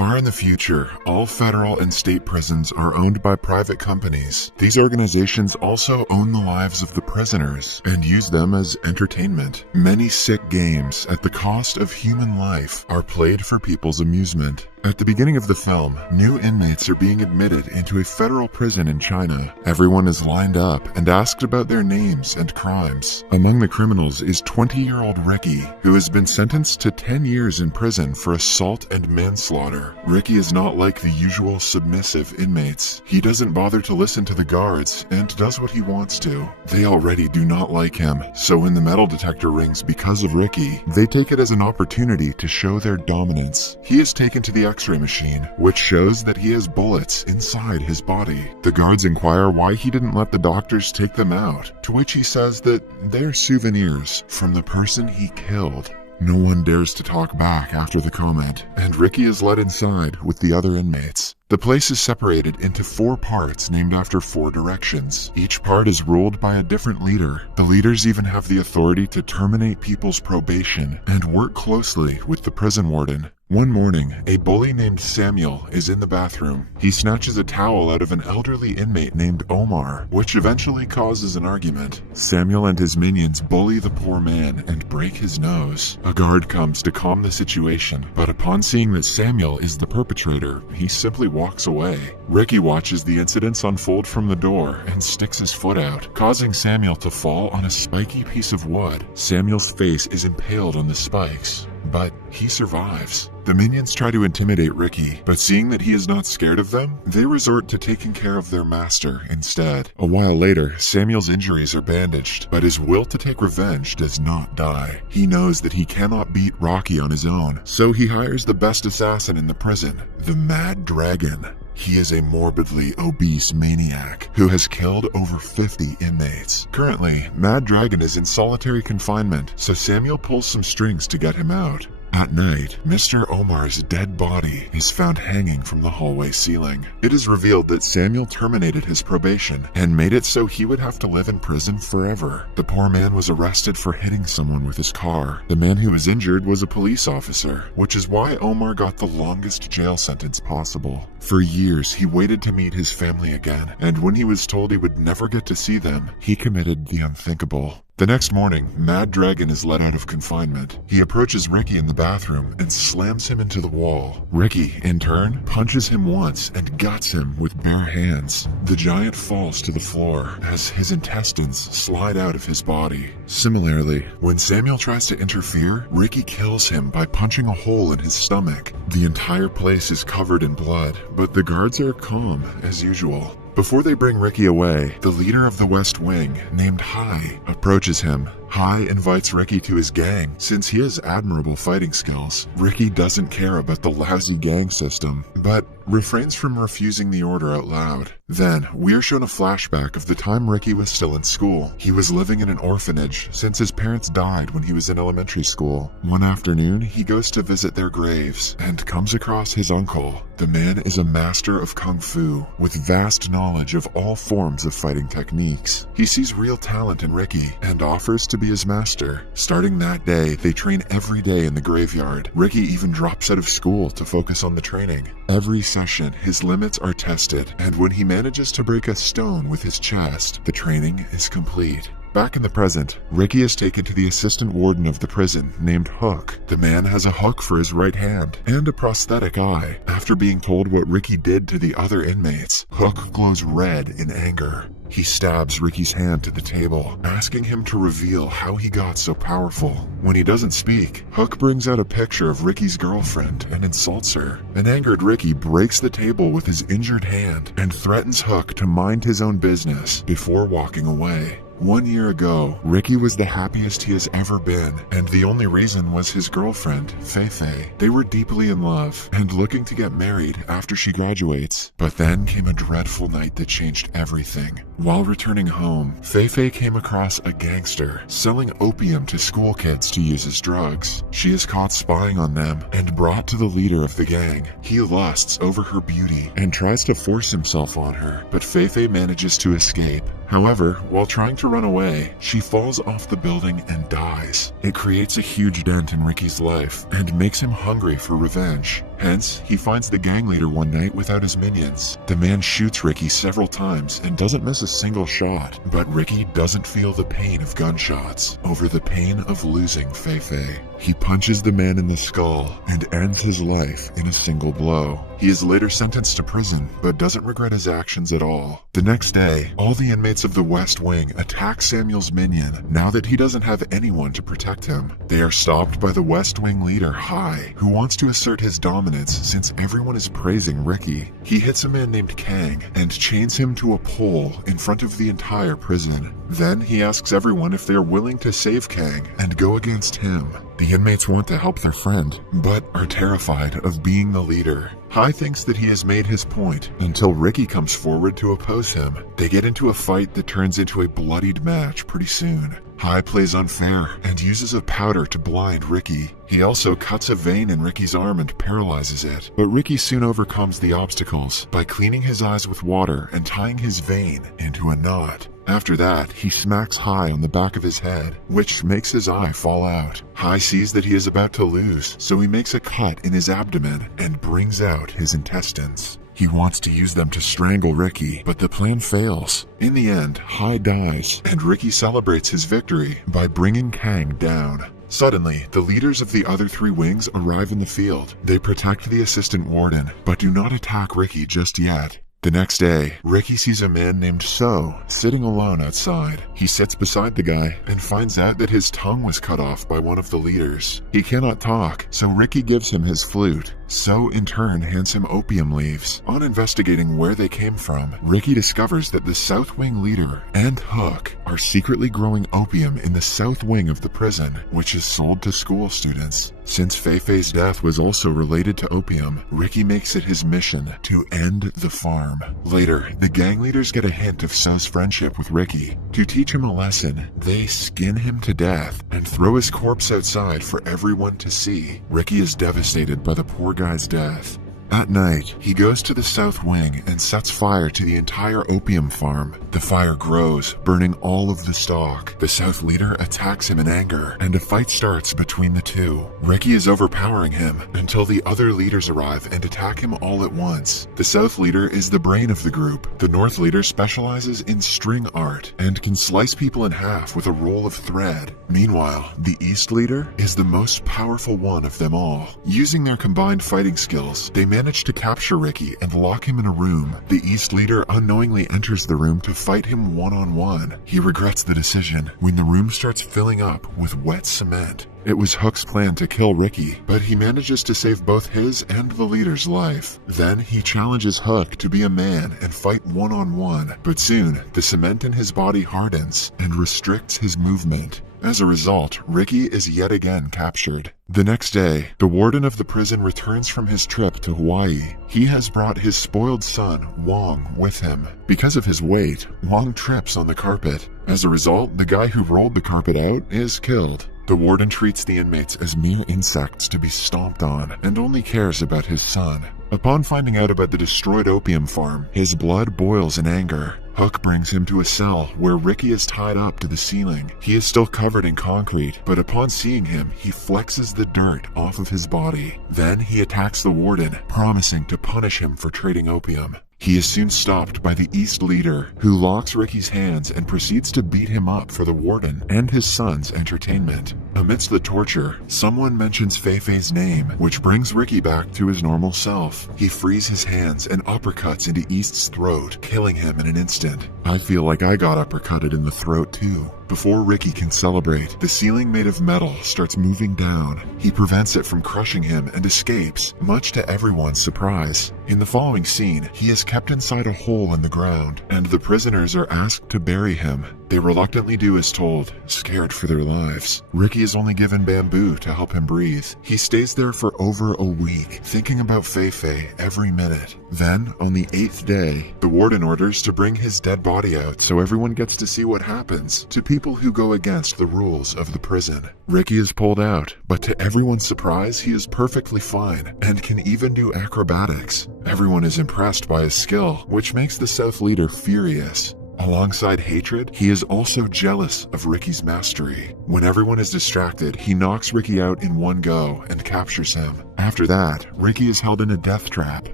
Far in the future, all federal and state prisons are owned by private companies. These organizations also own the lives of the prisoners and use them as entertainment. Many sick games at the cost of human life are played for people's amusement. At the beginning of the film, new inmates are being admitted into a federal prison in China. Everyone is lined up and asked about their names and crimes. Among the criminals is 20-year-old Riki, who has been sentenced to 10 years in prison for assault and manslaughter. Riki is not like the usual submissive inmates. He doesn't bother to listen to the guards and does what he wants to. They already do not like him, so when the metal detector rings because of Riki, they take it as an opportunity to show their dominance. He is taken to the X-ray machine, which shows that he has bullets inside his body. The guards inquire why he didn't let the doctors take them out, to which he says that they're souvenirs from the person he killed. No one dares to talk back after the comment, and Riki is led inside with the other inmates. The place is separated into 4 parts named after 4 directions. Each part is ruled by a different leader. The leaders even have the authority to terminate people's probation and work closely with the prison warden. One morning, a bully named Samuel is in the bathroom. He snatches a towel out of an elderly inmate named Omar, which eventually causes an argument. Samuel and his minions bully the poor man and break his nose. A guard comes to calm the situation, but upon seeing that Samuel is the perpetrator, he simply walks away. Riki watches the incidents unfold from the door and sticks his foot out, causing Samuel to fall on a spiky piece of wood. Samuel's face is impaled on the spikes, but he survives. The minions try to intimidate Riki, but seeing that he is not scared of them, they resort to taking care of their master instead. A while later, Samuel's injuries are bandaged, but his will to take revenge does not die. He knows that he cannot beat Rocky on his own, so he hires the best assassin in the prison, the Mad Dragon. He is a morbidly obese maniac who has killed over 50 inmates. Currently, Mad Dragon is in solitary confinement, so Samuel pulls some strings to get him out. At night, Mr. Omar's dead body is found hanging from the hallway ceiling. It is revealed that Samuel terminated his probation and made it so he would have to live in prison forever. The poor man was arrested for hitting someone with his car. The man who was injured was a police officer, which is why Omar got the longest jail sentence possible. For years, he waited to meet his family again, and when he was told he would never get to see them, he committed the unthinkable. The next morning, Mad Dragon is let out of confinement. He approaches Riki in the bathroom and slams him into the wall. Riki, in turn, punches him once and guts him with bare hands. The giant falls to the floor as his intestines slide out of his body. Similarly, when Samuel tries to interfere, Riki kills him by punching a hole in his stomach. The entire place is covered in blood, but the guards are calm as usual. Before they bring Riki away, the leader of the West Wing, named Hai, approaches him. Hai invites Riki to his gang since he has admirable fighting skills. Riki doesn't care about the lousy gang system, but refrains from refusing the order out loud. Then, we're shown a flashback of the time Riki was still in school. He was living in an orphanage since his parents died when he was in elementary school. One afternoon, he goes to visit their graves and comes across his uncle. The man is a master of kung fu with vast knowledge of all forms of fighting techniques. He sees real talent in Riki and offers to be his master. Starting that day, they train every day in the graveyard. Riki even drops out of school to focus on the training. Every session, his limits are tested, and when he manages to break a stone with his chest, the training is complete. Back in the present, Riki is taken to the assistant warden of the prison named Hook. The man has a hook for his right hand and a prosthetic eye. After being told what Riki did to the other inmates, Hook glows red in anger. He stabs Riki's hand to the table, asking him to reveal how he got so powerful. When he doesn't speak, Hook brings out a picture of Riki's girlfriend and insults her. An angered Riki breaks the table with his injured hand and threatens Hook to mind his own business before walking away. 1 year ago, Riki was the happiest he has ever been, and the only reason was his girlfriend, Fei. They were deeply in love and looking to get married after she graduates. But then came a dreadful night that changed everything. While returning home, Fei came across a gangster selling opium to school kids to use as drugs. She is caught spying on them and brought to the leader of the gang. He lusts over her beauty and tries to force himself on her, but Fei manages to escape. However, while trying to run away, she falls off the building and dies. It creates a huge dent in Riki's life and makes him hungry for revenge. Hence, he finds the gang leader one night without his minions. The man shoots Riki several times and doesn't miss a single shot, but Riki doesn't feel the pain of gunshots over the pain of losing Fei-Fei. He punches the man in the skull and ends his life in a single blow. He is later sentenced to prison, but doesn't regret his actions at all. The next day, all the inmates of the West Wing attack Samuel's minion, now that he doesn't have anyone to protect him. They are stopped by the West Wing leader, Hai, who wants to assert his dominance since everyone is praising Riki. He hits a man named Kang and chains him to a pole in front of the entire prison. Then he asks everyone if they are willing to save Kang and go against him. The inmates want to help their friend, but are terrified of being the leader. Hai thinks that he has made his point until Riki comes forward to oppose him. They get into a fight that turns into a bloodied match pretty soon. Hai plays unfair and uses a powder to blind Riki. He also cuts a vein in Riki's arm and paralyzes it. But Riki soon overcomes the obstacles by cleaning his eyes with water and tying his vein into a knot. After that, he smacks Hai on the back of his head, which makes his eye fall out. Hai sees that he is about to lose, so he makes a cut in his abdomen and brings out his intestines. He wants to use them to strangle Riki, but the plan fails. In the end, Hai dies, and Riki celebrates his victory by bringing Kang down. Suddenly, the leaders of the other three wings arrive in the field. They protect the assistant warden, but do not attack Riki just yet. The next day, Riki sees a man named So sitting alone outside. He sits beside the guy and finds out that his tongue was cut off by one of the leaders. He cannot talk, so Riki gives him his flute. So in turn hands him opium leaves. On investigating where they came from, Riki discovers that the South Wing leader and Hook are secretly growing opium in the South Wing of the prison, which is sold to school students. Since Fei-Fei's death was also related to opium, Riki makes it his mission to end the farm. Later, the gang leaders get a hint of So's friendship with Riki. To teach him a lesson, they skin him to death and throw his corpse outside for everyone to see. Riki is devastated by the poor guy's death. At night, he goes to the South Wing and sets fire to the entire opium farm. The fire grows, burning all of the stock. The South leader attacks him in anger, and a fight starts between the two. Riki is overpowering him until the other leaders arrive and attack him all at once. The South leader is the brain of the group. The North leader specializes in string art and can slice people in half with a roll of thread. Meanwhile, the East leader is the most powerful one of them all. Using their combined fighting skills, they manage to capture Riki and lock him in a room. The East leader unknowingly enters the room to fight him one-on-one. He regrets the decision when the room starts filling up with wet cement. It was Hook's plan to kill Riki, but he manages to save both his and the leader's life. Then he challenges Hook to be a man and fight one-on-one, but soon the cement in his body hardens and restricts his movement. As a result, Riki is yet again captured. The next day, the warden of the prison returns from his trip to Hawaii. He has brought his spoiled son, Wong, with him. Because of his weight, Wong trips on the carpet. As a result, the guy who rolled the carpet out is killed. The warden treats the inmates as mere insects to be stomped on and only cares about his son. Upon finding out about the destroyed opium farm, his blood boils in anger. Hook brings him to a cell where Riki is tied up to the ceiling. He is still covered in concrete, but upon seeing him, he flexes the dirt off of his body. Then he attacks the warden, promising to punish him for trading opium. He is soon stopped by the East leader, who locks Riki's hands and proceeds to beat him up for the warden and his son's entertainment. Amidst the torture, someone mentions Fei-Fei's name, which brings Riki back to his normal self. He frees his hands and uppercuts into East's throat, killing him in an instant. I feel like I got uppercutted in the throat too. Before Riki can celebrate, the ceiling made of metal starts moving down. He prevents it from crushing him and escapes, much to everyone's surprise. In the following scene, he is kept inside a hole in the ground, and the prisoners are asked to bury him. They reluctantly do as told, scared for their lives. Riki is only given bamboo to help him breathe. He stays there for over a week, thinking about Fei-Fei every minute. Then, on the 8th day, the warden orders to bring his dead body out so everyone gets to see what happens to people who go against the rules of the prison. Riki is pulled out, but to everyone's surprise, he is perfectly fine and can even do acrobatics. Everyone is impressed by his skill, which makes the South leader furious. Alongside hatred, he is also jealous of Riki's mastery. When everyone is distracted, he knocks Riki out in one go and captures him. After that, Riki is held in a death trap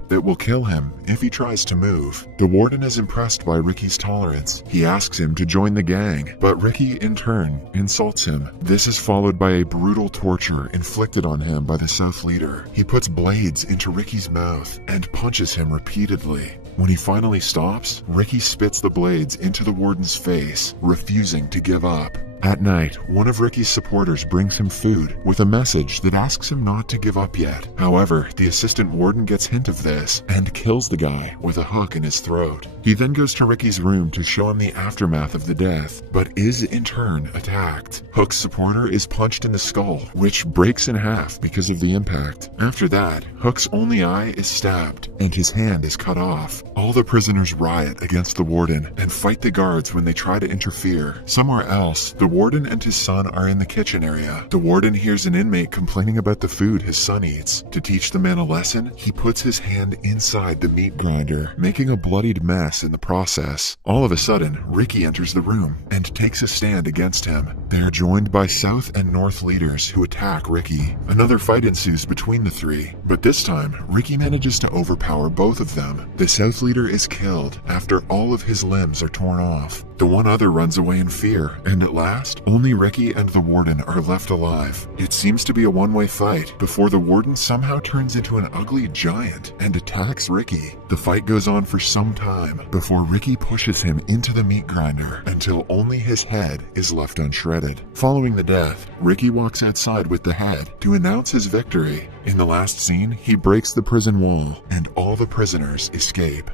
that will kill him if he tries to move. The warden is impressed by Riki's tolerance. He asks him to join the gang, but Riki in turn insults him. This is followed by a brutal torture inflicted on him by the South leader. He puts blades into Riki's mouth and punches him repeatedly. When he finally stops, Riki spits the blades into the warden's face, refusing to give up. At night, one of Riki's supporters brings him food with a message that asks him not to give up yet. However, the assistant warden gets hint of this and kills the guy with a hook in his throat. He then goes to Riki's room to show him the aftermath of the death, but is in turn attacked. Hook's supporter is punched in the skull, which breaks in half because of the impact. After that, Hook's only eye is stabbed and his hand is cut off. All the prisoners riot against the warden and fight the guards when they try to interfere. Somewhere else, the warden and his son are in the kitchen area. The warden hears an inmate complaining about the food his son eats. To teach the man a lesson, he puts his hand inside the meat grinder, making a bloodied mess in the process. All of a sudden, Riki enters the room and takes a stand against him. They are joined by South and North leaders who attack Riki. Another fight ensues between the three, but this time, Riki manages to overpower both of them. The South leader is killed after all of his limbs are torn off. The one other runs away in fear, and at last, only Riki and the warden are left alive. It seems to be a one-way fight before the warden somehow turns into an ugly giant and attacks Riki. The fight goes on for some time before Riki pushes him into the meat grinder until only his head is left unshredded. Following the death, Riki walks outside with the head to announce his victory. In the last scene, he breaks the prison wall and all the prisoners escape.